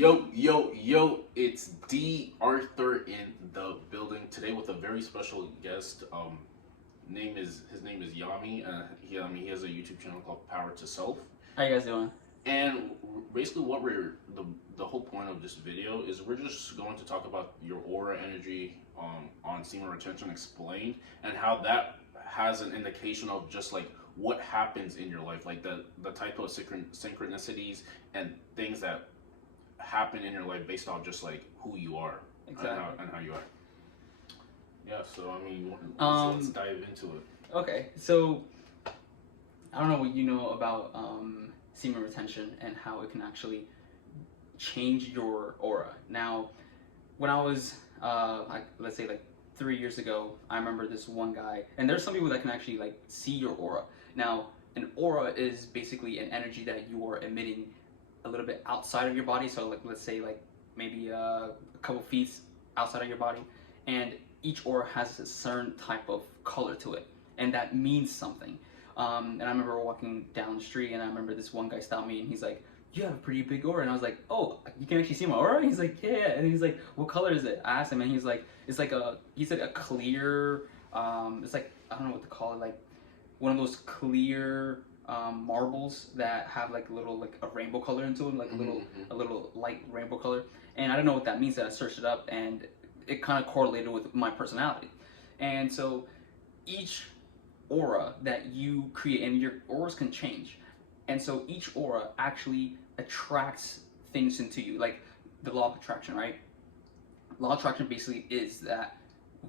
Yo, it's D.Arthur in the building today with a very special guest. His name is Yami. He has a YouTube channel called Power to Self. How you guys doing? And basically, what we're the whole point of this video is we're just going to talk about your aura energy on semen retention explained, and how that has an indication of just like what happens in your life, like the type of synchronicities and things that happen in your life based off just like who you are. Exactly. And how you are. Yeah, so I mean, let's dive into it. Okay, so I don't know what you know about semen retention and how it can actually change your aura. Now, when I was, let's say like 3 years ago, I remember this one guy, and there's some people that can actually like see your aura. Now, an aura is basically an energy that you are emitting a little bit outside of your body. So like, let's say like maybe a couple feet outside of your body, and each aura has a certain type of color to it, and that means something. And I remember walking down the street, and I remember this one guy stopped me, and he's like, "You have a pretty big aura," and I was like, "Oh, you can actually see my aura?" He's like, "Yeah," and he's like, "What color is it?" I asked him, and he's like, "It's like he said a clear, it's like, I don't know what to call it, like one of those clear marbles that have like a little, like a rainbow color into them, like a little light rainbow color." And I don't know what that means. That I searched it up, and it kind of correlated with my personality. And so each aura that you create, and your auras can change, and so each aura actually attracts things into you, like the law of attraction, right? Law of attraction basically is that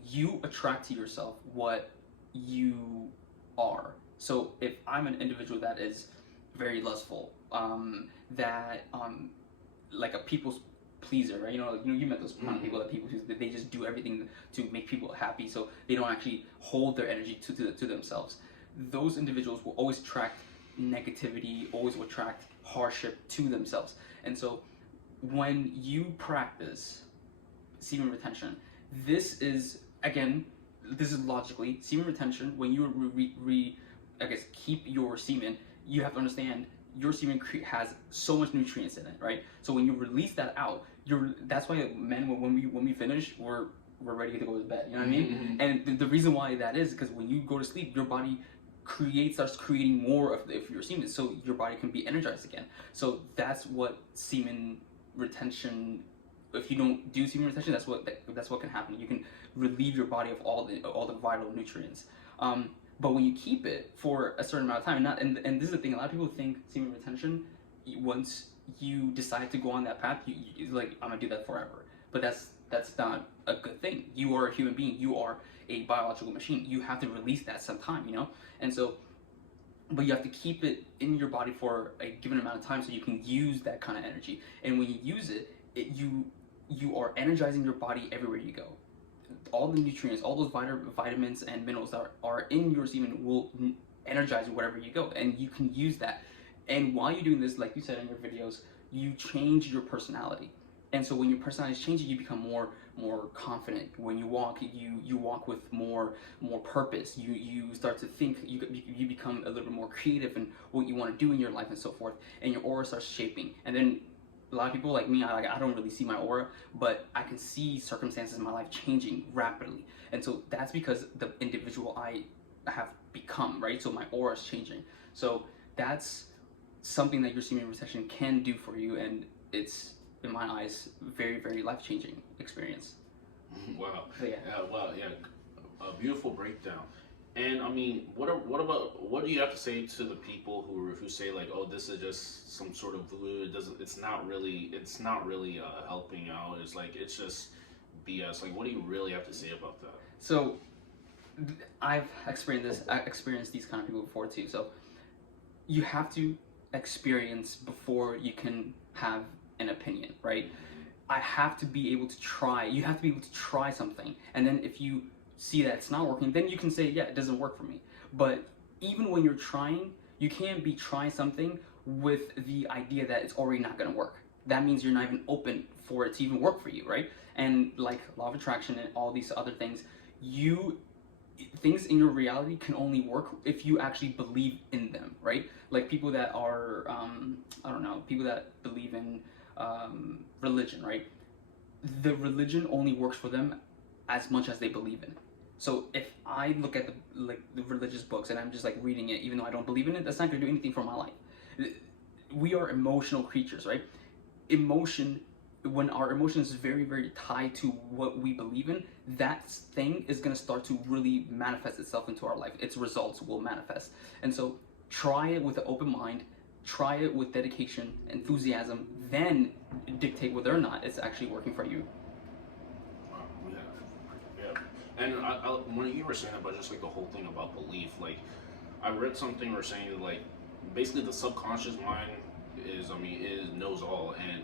you attract to yourself what you are. So if I'm an individual that is very lustful, like a people's pleaser, right? You met those kind of people, that people who they just do everything to make people happy, so they don't actually hold their energy to themselves. Those individuals will always attract negativity, always will attract hardship to themselves. And so when you practice semen retention, this is, again, this is logically semen retention. When you keep your semen, you have to understand your semen has so much nutrients in it, right? So when you release that out, that's why men, when we finish, we're ready to go to bed. You know what I mean? And the reason why that is because when you go to sleep, your body starts creating more of your semen, so your body can be energized again. So that's what semen retention. If you don't do semen retention, that's what can happen. You can relieve your body of all the vital nutrients. But when you keep it for a certain amount of time, and this is the thing, a lot of people think semen retention, once you decide to go on that path, you like, I'm gonna do that forever. But that's not a good thing. You are a human being. You are a biological machine. You have to release that sometime, And so, but you have to keep it in your body for a given amount of time so you can use that kind of energy. And when you use it, you are energizing your body everywhere you go. All the nutrients, all those vitamins and minerals that are in your semen will energize you wherever you go, and you can use that. And while you're doing this, like you said in your videos, you change your personality. And so when your personality is changing, you become more confident. When you walk, you walk with more purpose. You start to think. You become a little bit more creative in what you want to do in your life and so forth. And your aura starts shaping. And then a lot of people like me, I don't really see my aura, but I can see circumstances in my life changing rapidly. And so that's because the individual I have become, right? So my aura is changing. So that's something that your semen retention can do for you, and it's, in my eyes, very, very life-changing experience. Wow. So, yeah. A beautiful breakdown. And I mean, what do you have to say to the people who say like, oh, this is just some sort of voodoo? It's not really helping out. It's just BS. Like, what do you really have to say about that? So I've experienced these kind of people before too. So you have to experience before you can have an opinion, right? I have to be able to try. You have to be able to try something, and then if you see that it's not working, then you can say, yeah, it doesn't work for me. But even when you're trying, you can't be trying something with the idea that it's already not going to work. That means you're not even open for it to even work for you, right? And like law of attraction and all these other things, things in your reality can only work if you actually believe in them, right? Like people that are, I don't know, people that believe in religion, right? The religion only works for them as much as they believe in. So if I look at the religious books and I'm just like reading it, even though I don't believe in it, that's not gonna do anything for my life. We are emotional creatures, right? Emotion, when our emotion is very, very tied to what we believe in, that thing is gonna start to really manifest itself into our life. Its results will manifest. And so try it with an open mind, try it with dedication, enthusiasm, then dictate whether or not it's actually working for you. Wow, yeah. And when you were saying about just like the whole thing about belief, like I read something where saying like basically the subconscious mind is knows all, and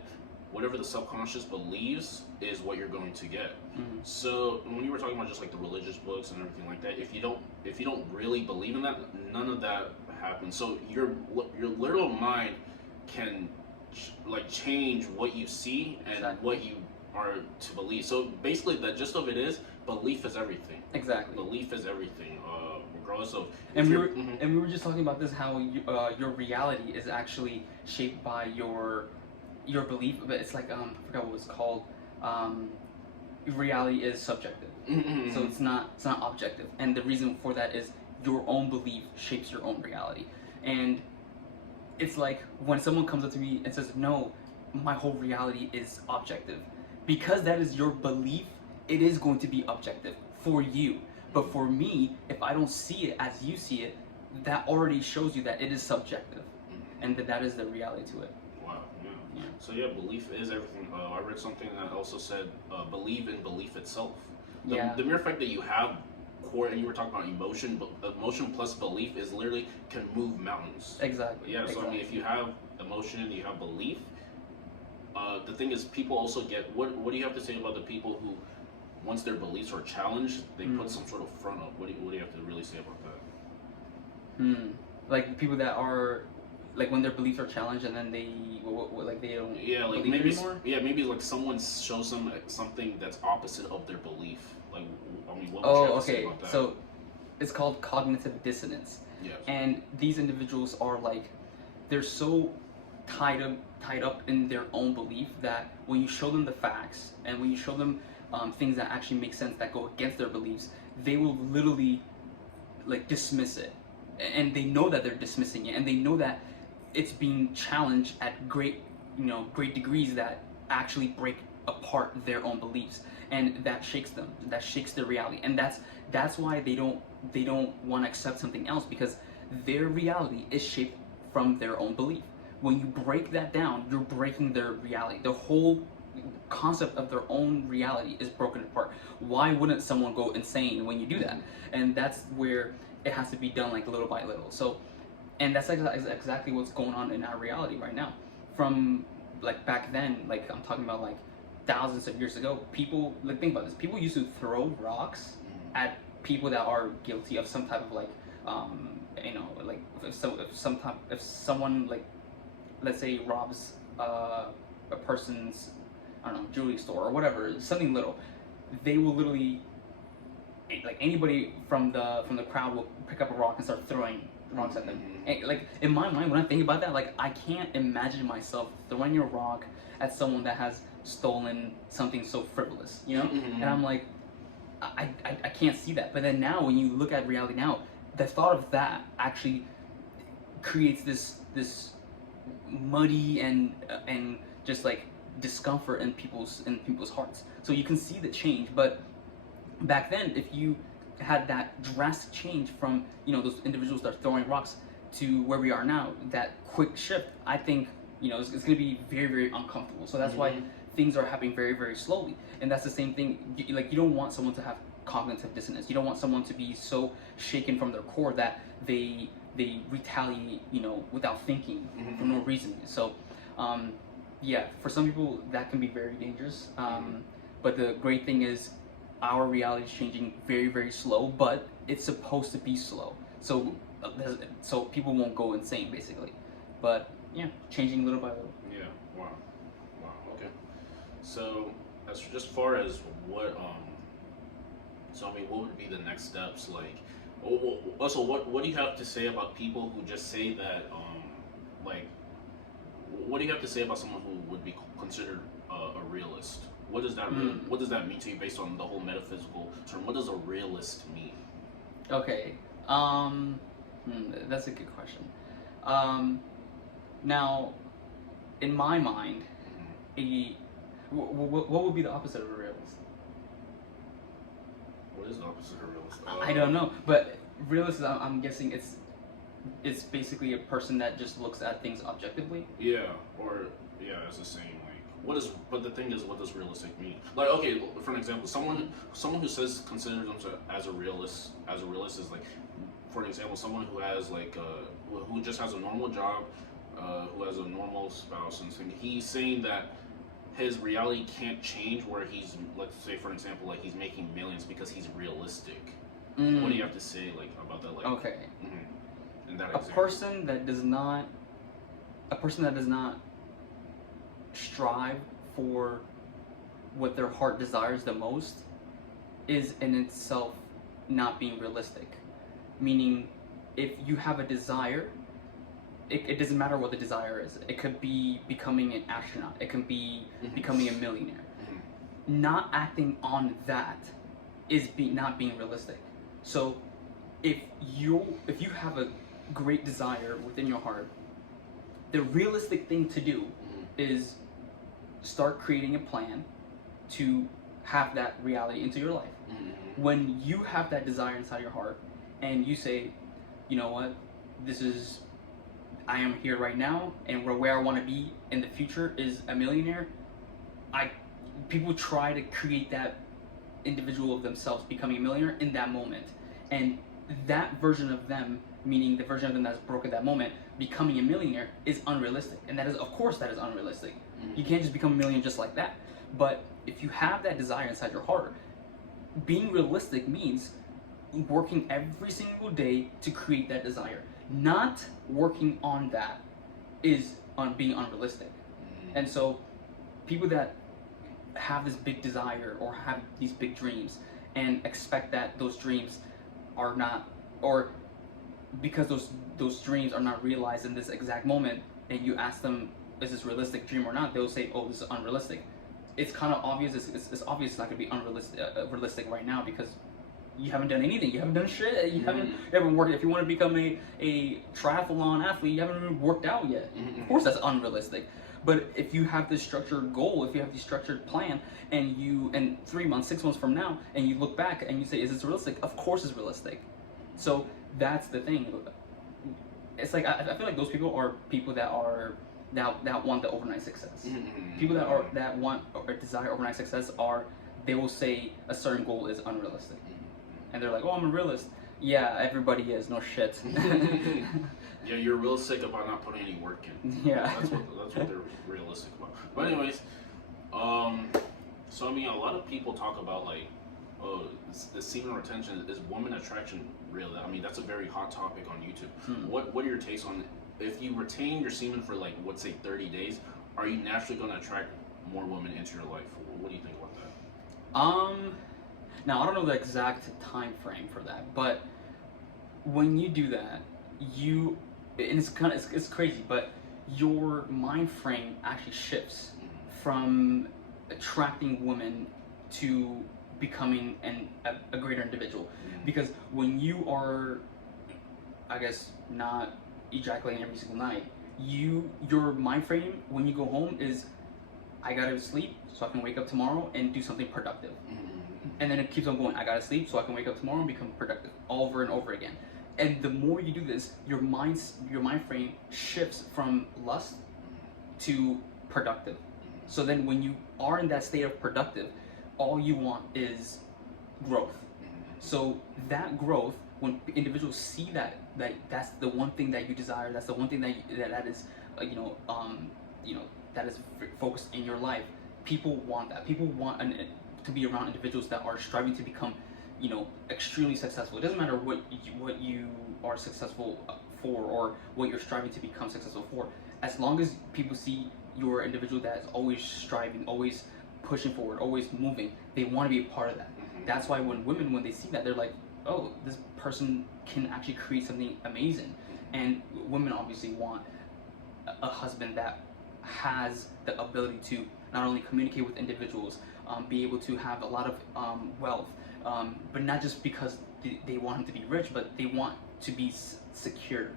whatever the subconscious believes is what you're going to get. Mm-hmm. So when you were talking about just like the religious books and everything like that, if you don't really believe in that, none of that happens. So your literal mind can change what you see and Exactly. what you are to believe. So basically, the gist of it is belief is everything. Exactly. Belief is everything, regardless of. And we were just talking about this, how your reality is actually shaped by your belief. But it's like I forgot what it was called. Reality is subjective, so it's not objective. And the reason for that is your own belief shapes your own reality. And it's like when someone comes up to me and says, "No, my whole reality is objective," because that is your belief. It is going to be objective for you. But for me, if I don't see it as you see it, that already shows you that it is subjective, and that is the reality to it. Wow, yeah. So yeah, belief is everything. I read something that also said, believe in belief itself. The mere fact that you have core, and you were talking about emotion, but emotion plus belief is literally can move mountains. Exactly. Yeah, so exactly. I mean, if you have emotion, you have belief. The thing is, people also get, what do you have to say about the people who, once their beliefs are challenged, they put some sort of front up? What do you have to really say about that? Like the people that are, like when their beliefs are challenged and then they they don't like believe maybe anymore? maybe like someone shows them something that's opposite of their belief. Like, I mean, what would you have to say about that? So it's called cognitive dissonance. Yes. And these individuals are like, they're so tied up in their own belief that when you show them the facts and when you show them things that actually make sense that go against their beliefs, they will literally like dismiss it, and they know that they're dismissing it, and they know that it's being challenged at great degrees that actually break apart their own beliefs, and that shakes them, that shakes their reality. And that's why they don't want to accept something else, because their reality is shaped from their own belief. When you break that down, you're breaking their reality. The whole concept of their own reality is broken apart. Why wouldn't someone go insane when you do that? And that's where it has to be done like little by little. So, and that's exactly what's going on in our reality right now. From like back then, like I'm talking about like thousands of years ago, people, like think about this, people used to throw rocks at people that are guilty of some type of like like if someone, like, let's say, robs a person's, I don't know, jewelry store or whatever, something little, they will literally, like, anybody from the crowd will pick up a rock and start throwing rocks at them. And, like, in my mind, when I think about that, like, I can't imagine myself throwing a rock at someone that has stolen something so frivolous, you know? And I'm like, I can't see that. But then now, when you look at reality now, the thought of that actually creates this muddy and just like discomfort in people's hearts. So you can see the change. But back then, if you had that drastic change from those individuals that are throwing rocks to where we are now, that quick shift, I think it's going to be very, very uncomfortable. So that's why things are happening very, very slowly. And that's the same thing. Like, you don't want someone to have cognitive dissonance. You don't want someone to be so shaken from their core that they retaliate, without thinking for no reason. So, yeah, for some people that can be very dangerous. But the great thing is, our reality is changing very, very slow, but it's supposed to be slow. So people won't go insane, basically. But yeah, changing little by little. Yeah. Wow. Okay. So as just far as what so I mean, what would be the next steps? Like, also, what do you have to say about people who just say that like, what do you have to say about someone who would be considered a realist? What does that what does that mean to you based on the whole metaphysical term? What does a realist mean? Okay. That's a good question. Now, in my mind, what would be the opposite of a realist? What is the opposite of a realist? I don't know, but realist, I'm guessing it's basically a person that just looks at things objectively. Yeah, or yeah, it's the same. Like, what is? But the thing is, what does realistic mean? Like, okay, for an example, someone who says considers themselves as a realist is like, for example, someone who has like who just has a normal job, who has a normal spouse, and thing. He's saying that his reality can't change where he's, let's say, for example, like he's making millions because he's realistic. What do you have to say like about that? Like, okay. In that A example. person that does not strive for what their heart desires the most is in itself not being realistic. Meaning, if you have a desire, it doesn't matter what the desire is. It could be becoming an astronaut. It can be becoming a millionaire. Not acting on that is not being realistic. So, if you have a great desire within your heart, the realistic thing to do is start creating a plan to have that reality into your life. When you have that desire inside your heart and you say, you know what, I am here right now, and where I want to be in the future is a millionaire. People try to create that individual of themselves becoming a millionaire in that moment, and that version of them, meaning the version of them that's broke at that moment, becoming a millionaire is unrealistic, and that is, of course, that is unrealistic. You can't just become a millionaire just like that. But if you have that desire inside your heart, being realistic means working every single day to create that desire. Not working on that is being unrealistic. And so people that have this big desire or have these big dreams and expect that those dreams are not, or because those dreams are not realized in this exact moment, and you ask them, is this a realistic dream or not, they'll say, oh, this is unrealistic. It's kind of obvious, it's obvious it's not going to be realistic right now, because you haven't done anything. You haven't done shit. You haven't worked. If you want to become a triathlon athlete, you haven't even worked out yet. Of course, that's unrealistic. But if you have this structured goal, if you have this structured plan, and 3 months, 6 months from now, and you look back and you say, is this realistic? Of course, it's realistic. So that's the thing. It's like I feel like those people are people that want the overnight success. People that want or desire overnight success they will say a certain goal is unrealistic. And they're like, oh, I'm a realist. Yeah, everybody is. No shit. Yeah, you're realistic about not putting any work in. Yeah. That's what they're realistic about. But anyways, so I mean, a lot of people talk about like, oh, the semen retention, is woman attraction real? I mean, that's a very hot topic on YouTube. What are your takes on if you retain your semen for like, let's say 30 days, are you naturally going to attract more women into your life? What do you think about that? Now I don't know the exact time frame for that, but when you do that, it's crazy, but your mind frame actually shifts from attracting women to becoming a greater individual. Because when you are, I guess, not ejaculating every single night, your mind frame when you go home is, I gotta sleep so I can wake up tomorrow and do something productive. And then it keeps on going. I gotta sleep so I can wake up tomorrow and become productive, over and over again. And the more you do this, your mind frame shifts from lust to productive. So then when you are in that state of productive, all you want is growth. So that growth, when individuals see that's the one thing that you desire, that's the one thing that is that is focused in your life. People want that. People want to be around individuals that are striving to become, extremely successful. It doesn't matter what you are successful for or what you're striving to become successful for. As long as people see you're an individual that is always striving, always pushing forward, always moving, they want to be a part of that. That's why when they see that, they're like, oh, this person can actually create something amazing. And women obviously want a husband that has the ability to not only communicate with individuals, be able to have a lot of wealth, but not just because they want him to be rich, but they want to be secure.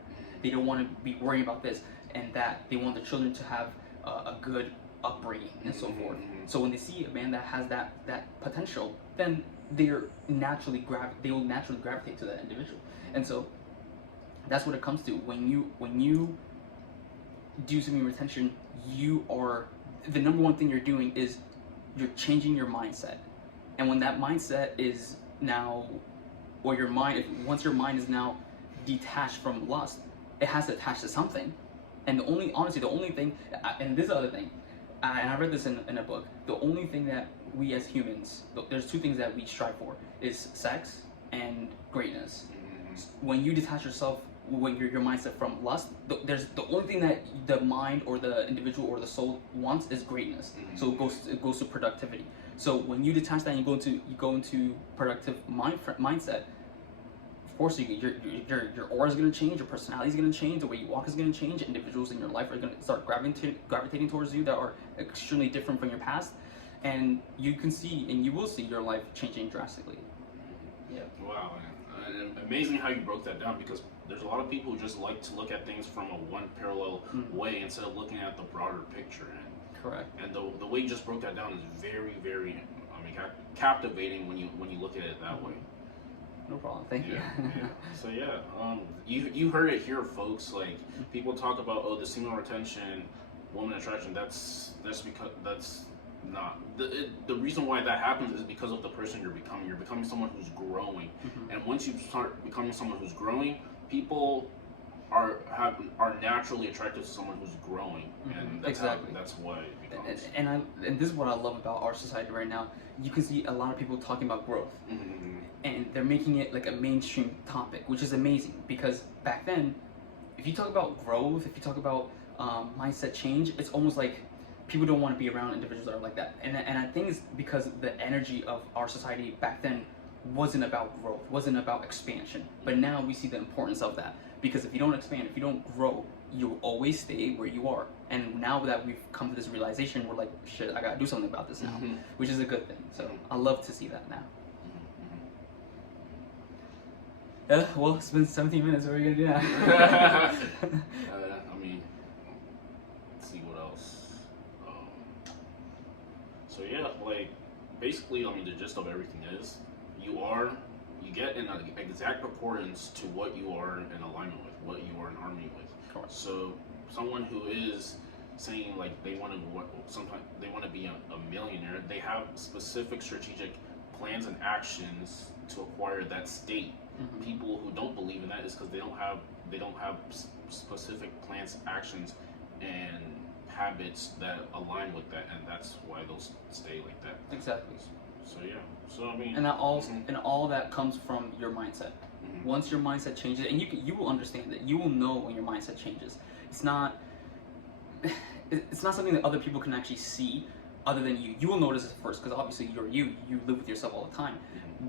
They don't want to be worrying about this and that. They want the children to have a good upbringing and so forth. So when they see a man that has that potential, then they will naturally gravitate to that individual. And so that's what it comes to. When you do semen retention, you are, the number one thing you're doing is you're changing your mindset. And when that mindset is now, or your mind, once your mind is now detached from lust, it has to attach to something. And the only thing, and this is the other thing, and I read this in a book, the only thing that we as humans, there's two things that we strive for, is sex and greatness. When you detach yourself, when your mindset from lust, there's the only thing that the mind or the individual or the soul wants is greatness. So it goes to productivity. So when you detach that and you go into productive mindset, of course your aura is going to change, your personality is going to change, the way you walk is going to change. Individuals in your life are going to start gravitating towards you that are extremely different from your past, and you can see and you will see your life changing drastically. Yeah. Wow, and amazing how you broke that down, because there's a lot of people who just like to look at things from a one parallel way instead of looking at the broader picture. And correct. And the way you just broke that down is very, very, captivating when you look at it that way. No problem. Thank you. Yeah. So you heard it here, folks. Like, people talk about the semen retention, woman attraction. That's because that's not the reason why that happens is because of the person you're becoming. You're becoming someone who's growing, and once you start becoming someone who's growing, people are naturally attracted to someone who's growing, and that's why it becomes. And this is what I love about our society right now. You can see a lot of people talking about growth, and they're making it like a mainstream topic, which is amazing, because back then, if you talk about growth, if you talk about mindset change, it's almost like people don't want to be around individuals that are like that. And I think it's because the energy of our society back then wasn't about growth, wasn't about expansion. But now we see the importance of that, because if you don't expand, if you don't grow, you'll always stay where you are. And now that we've come to this realization, we're like, shit, I gotta do something about this now, which is a good thing. So I love to see that now. Well, it's been 17 minutes. What are we gonna do now? Let's see what else. So yeah, like basically, the gist of everything is you get in an exact proportions to what you are in alignment with, what you are in harmony with. So someone who is saying like they want to be a millionaire, they have specific strategic plans and actions to acquire that state. People who don't believe in that is because they don't have specific plans, actions, and habits that align with that, and that's why they'll stay like that. Exactly. So yeah. So and that all that comes from your mindset. Once your mindset changes, and you will understand it. You will know when your mindset changes. It's not something that other people can actually see, other than you. You will notice it first, because obviously you're you live with yourself all the time.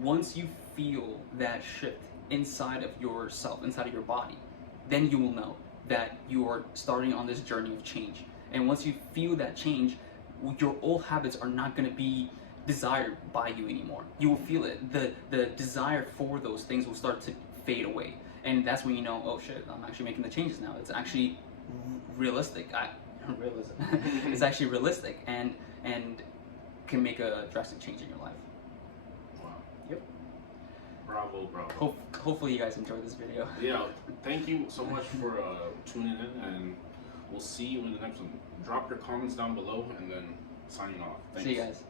Once you feel that shift inside of yourself, inside of your body, then you will know that you are starting on this journey of change. And once you feel that change, your old habits are not going to be desired by you anymore. You will feel it. The desire for those things will start to fade away. And that's when you know, oh shit, I'm actually making the changes now. It's actually realistic. It's actually realistic and can make a drastic change in your life. Wow. Yep. Bravo. Hopefully you guys enjoyed this video. Yeah. Thank you so much for tuning in, and we'll see you in the next one. Drop your comments down below, and then signing off. Thanks. See you guys.